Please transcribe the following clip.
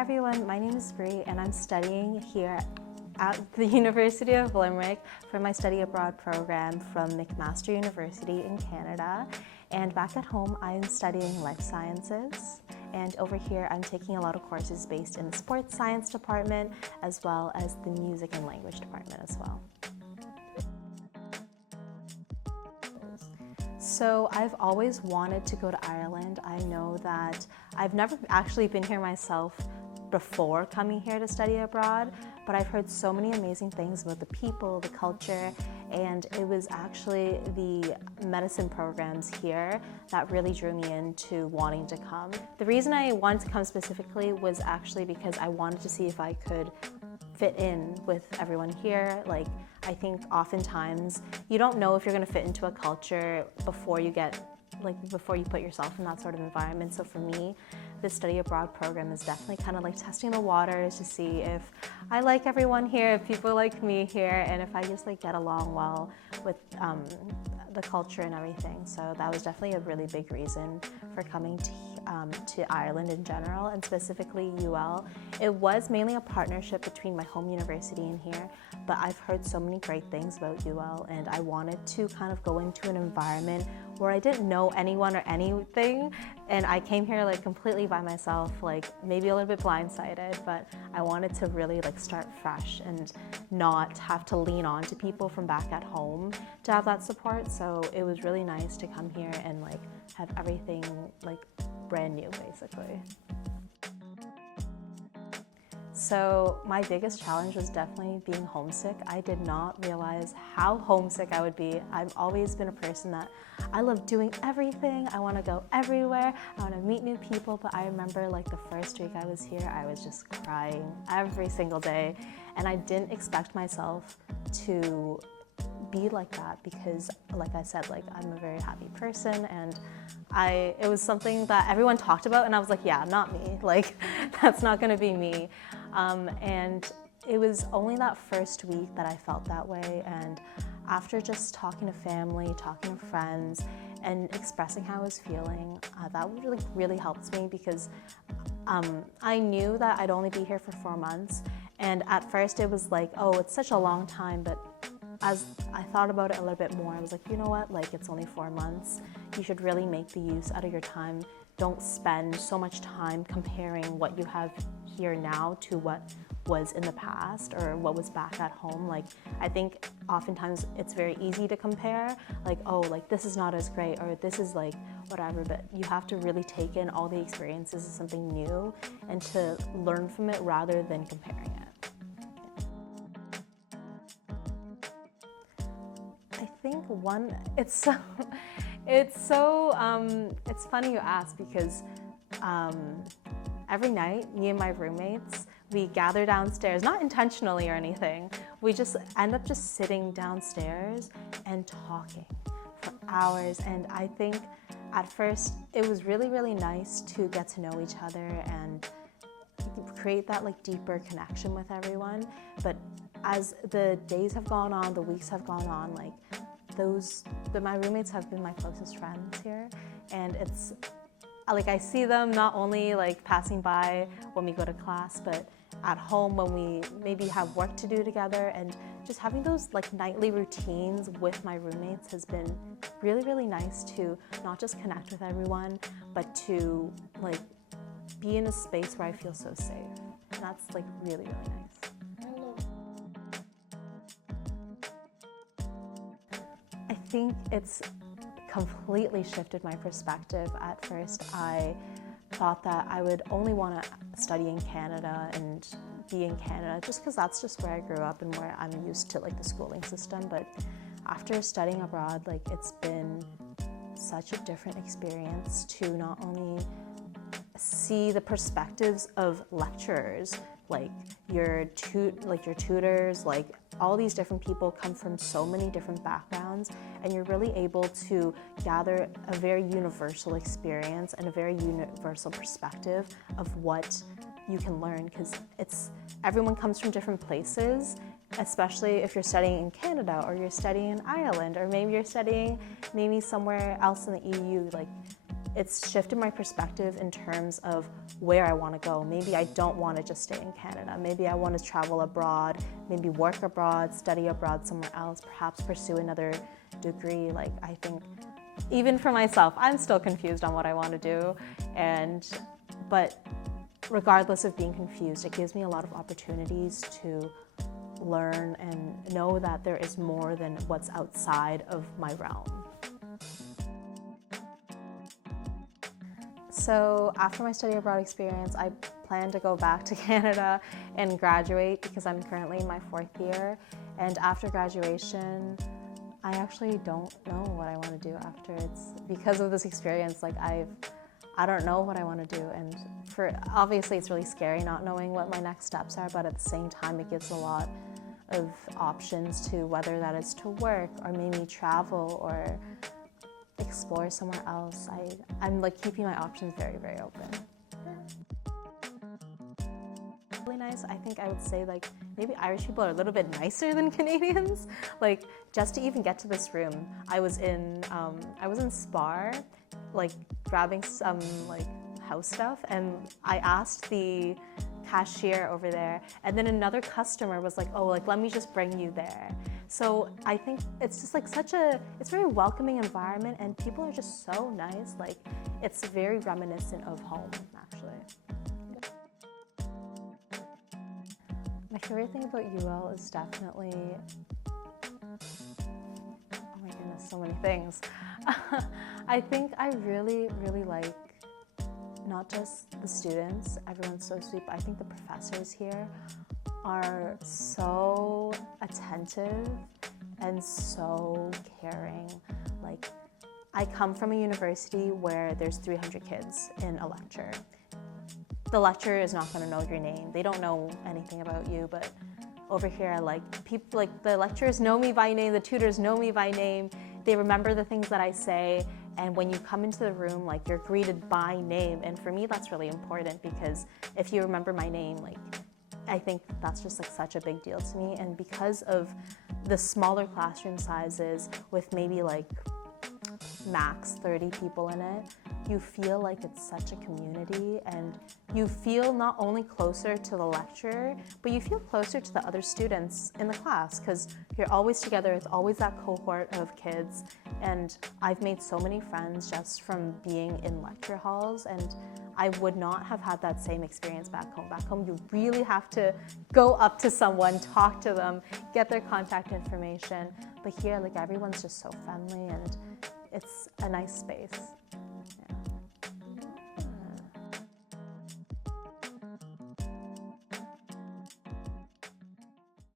Hi everyone, my name is Bri and I'm studying here at the University of Limerick for my study abroad program from McMaster University in Canada. And back at home, I'm studying life sciences. And over here, I'm taking a lot of courses based in the sports science department as well as the music and language department as well. So I've always wanted to go to Ireland. I know that I've never actually been here myself before coming here to study abroad, but I've heard so many amazing things about the people, the culture, and it was actually the medicine programs here that really drew me into wanting to come. The reason I wanted to come specifically was actually because I wanted to see if I could fit in with everyone here. Like, I think oftentimes you don't know if you're going to fit into a culture before you put yourself in that sort of environment. So for me, the study abroad program is definitely kind of like testing the waters to see if I like everyone here, if people like me here, and if I just like get along well with the culture and everything. So that was definitely a really big reason for coming to Ireland in general, and specifically UL. It was mainly a partnership between my home university and here, but I've heard so many great things about UL, and I wanted to kind of go into an environment where I didn't know anyone or anything, and I came here like completely by myself, like maybe a little bit blindsided, but I wanted to really like start fresh and not have to lean on to people from back at home to have that support. So it was really nice to come here and like have everything like brand new basically. So my biggest challenge was definitely being homesick. I did not realize how homesick I would be. I've always been a person that I love doing everything. I want to go everywhere. I want to meet new people. But I remember like the first week I was here, I was just crying every single day. And I didn't expect myself to be like that because, like I said, like I'm a very happy person, and it was something that everyone talked about, and I was like, yeah, not me. Like, that's not going to be me. And it was only that first week that I felt that way. And after just talking to family, talking to friends, and expressing how I was feeling, that really helped me because I knew that I'd only be here for 4 months. And at first it was like, oh, it's such a long time, but as I thought about it a little bit more, I was like, you know what, like it's only 4 months. You should really make the use out of your time. Don't spend so much time comparing what you have here now to what was in the past or what was back at home. Like, I think oftentimes it's very easy to compare, like, oh, like this is not as great or this is like whatever, but you have to really take in all the experiences as something new and to learn from it rather than comparing it. I think it's funny you ask because every night, me and my roommates, we gather downstairs, not intentionally or anything. We just end up just sitting downstairs and talking for hours. And I think at first it was really nice to get to know each other and create that like deeper connection with everyone. But as the days have gone on, the weeks have gone on, like my roommates have been my closest friends here, and it's like I see them not only like passing by when we go to class, but at home when we maybe have work to do together, and just having those like nightly routines with my roommates has been really nice to not just connect with everyone, but to like be in a space where I feel so safe. And that's like really nice. I think it's completely shifted my perspective. At first, I thought that I would only want to study in Canada and be in Canada just because that's just where I grew up and where I'm used to like the schooling system. But after studying abroad, like it's been such a different experience to not only see the perspectives of lecturers, like your tutors, like all these different people come from so many different backgrounds, and you're really able to gather a very universal experience and a very universal perspective of what you can learn, because everyone comes from different places, especially if you're studying in Canada or you're studying in Ireland or maybe you're studying somewhere else in the EU. Like it's shifted my perspective in terms of where I want to go. Maybe I don't want to just stay in Canada. Maybe I want to travel abroad, maybe work abroad, study abroad somewhere else, perhaps pursue another degree. Like, I think even for myself, I'm still confused on what I want to do. But regardless of being confused, it gives me a lot of opportunities to learn and know that there is more than what's outside of my realm. So after my study abroad experience, I plan to go back to Canada and graduate because I'm currently in my 4th year. And after graduation, I actually don't know what I want to do after. It's because of this experience, like I don't know what I want to do. And obviously it's really scary not knowing what my next steps are, but at the same time, it gives a lot of options to whether that is to work or maybe travel or explore somewhere else. I'm like keeping my options very, very open. Really nice. I think I would say like maybe Irish people are a little bit nicer than Canadians. Like just to even get to this room, I was in Spar, like grabbing some like house stuff, and I asked the cashier over there, and then another customer was like, oh, like let me just bring you there. So I think it's just like it's a very welcoming environment, and people are just so nice. Like it's very reminiscent of home, actually. My favorite thing about UL is definitely, oh my goodness, so many things. I think I really, really like not just the students, everyone's so sweet, but I think the professors here are so attentive and so caring. Like, I come from a university where there's 300 kids in a lecture. The lecturer is not going to know your name. They don't know anything about you, but over here, people, like the lecturers know me by name, the tutors know me by name. They remember the things that I say, and when you come into the room, like you're greeted by name. And for me, that's really important because if you remember my name, like I think that's just like such a big deal to me. And because of the smaller classroom sizes with maybe like max 30 people in it, you feel like it's such a community, and you feel not only closer to the lecturer, but you feel closer to the other students in the class because you're always together. It's always that cohort of kids, and I've made so many friends just from being in lecture halls, and I would not have had that same experience back home. Back home, you really have to go up to someone, talk to them, get their contact information, but here, like everyone's just so friendly, and it's a nice space.